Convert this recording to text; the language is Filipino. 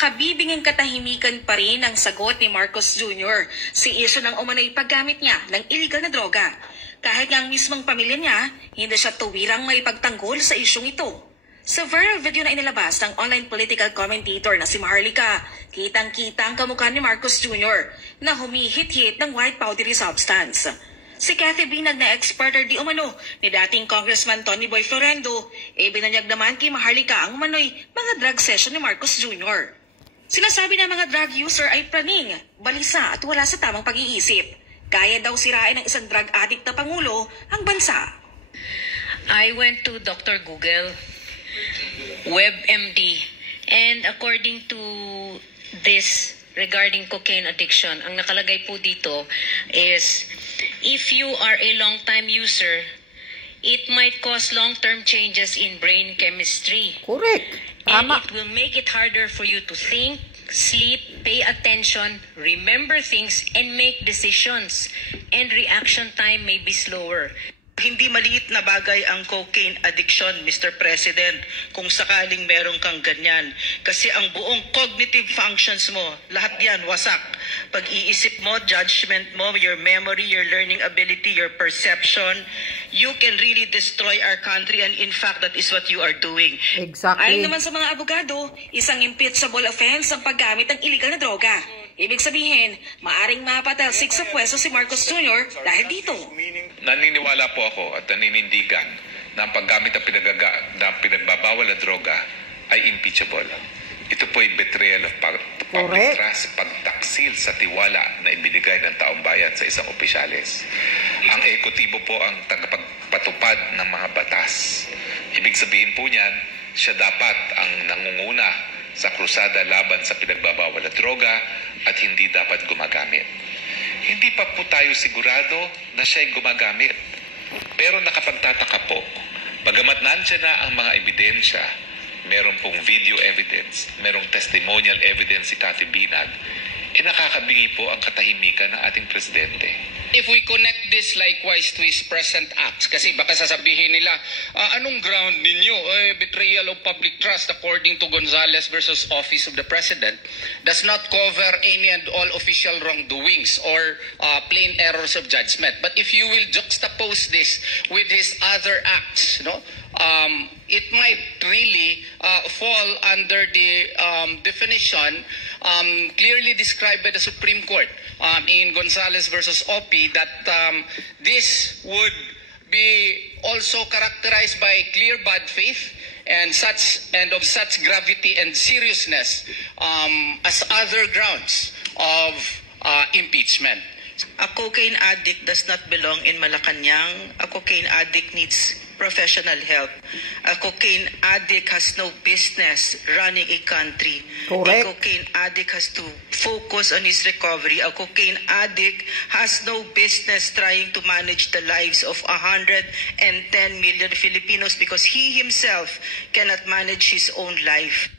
Kabibinging katahimikan pa rin ang sagot ni Marcos Jr. si issue ng umano'y paggamit niya ng illegal na droga. Kahit nga ang mismong pamilya niya, hindi siya tuwirang may pagtanggol sa isyong ito. Sa viral video na inilabas ng online political commentator na si Maharlika, kitang-kita ang kamukha ni Marcos Jr. na humihit-hit ng white powdery substance. Si Cathy Binag na exporter di umano ni dating Congressman Tony Boy Florendo, binanyag naman kay Maharlika ang umano'y mga drug session ni Marcos Jr. Sinasabi na mga drug user ay praning, balisa at wala sa tamang pag-iisip. Kaya daw sirain ng isang drug addict na pangulo ang bansa. I went to Dr. Google, WebMD, and according to this regarding cocaine addiction, ang nakalagay po dito is if you are a long-time user, it might cause long-term changes in brain chemistry. Correct. And it will make it harder for you to think, sleep, pay attention, remember things, and make decisions. And reaction time may be slower. Hindi maliit na bagay ang cocaine addiction, Mr. President, kung sakaling meron kang ganyan. Kasi ang buong cognitive functions mo, lahat yan wasak. Pag-iisip mo, judgment mo, your memory, your learning ability, your perception, you can really destroy our country, and in fact, that is what you are doing. Exactly. Ayon naman sa mga abogado, isang impeachable offense ang paggamit ng illegal na droga. Ibig sabihin, maaring mapatalsik sa pwesto si Marcos Jr. dahil dito. Naniniwala po ako at naninindigan na ang paggamit ng pinagbabawal na droga ay impeachable. Ito po ay betrayal of public trust, pagtaksil sa tiwala na ibinigay ng taong bayan sa isang opisyales. Ang ekotibo po ang tagapagpatupad ng mga batas. Ibig sabihin po niyan, siya dapat ang nangunguna sa krusada laban sa pinagbabawal na droga at hindi dapat gumagamit. Hindi pa po tayo sigurado na siya'y gumagamit. Pero nakapagtataka po, bagamat nandiyan na ang mga ebidensya, meron pong video evidence, merong testimonial evidence si Cathy Binag, nakakabingi po ang katahimikan ng ating presidente. If we connect this likewise to his present acts, kasi baka sasabihin nila, anong ground ninyo? Betrayal of public trust according to Gonzales versus Office of the President does not cover any and all official wrongdoings or plain errors of judgment. But if you will juxtapose this with his other acts, it might really fall under the definition clearly described by the Supreme Court in Gonzales versus OP that this would be also characterized by clear bad faith and of such gravity and seriousness as other grounds of impeachment. A cocaine addict does not belong in Malacanang. A cocaine addict needs professional help. A cocaine addict has no business running a country. Correct. A cocaine addict has to focus on his recovery. A cocaine addict has no business trying to manage the lives of 110 million Filipinos because he himself cannot manage his own life.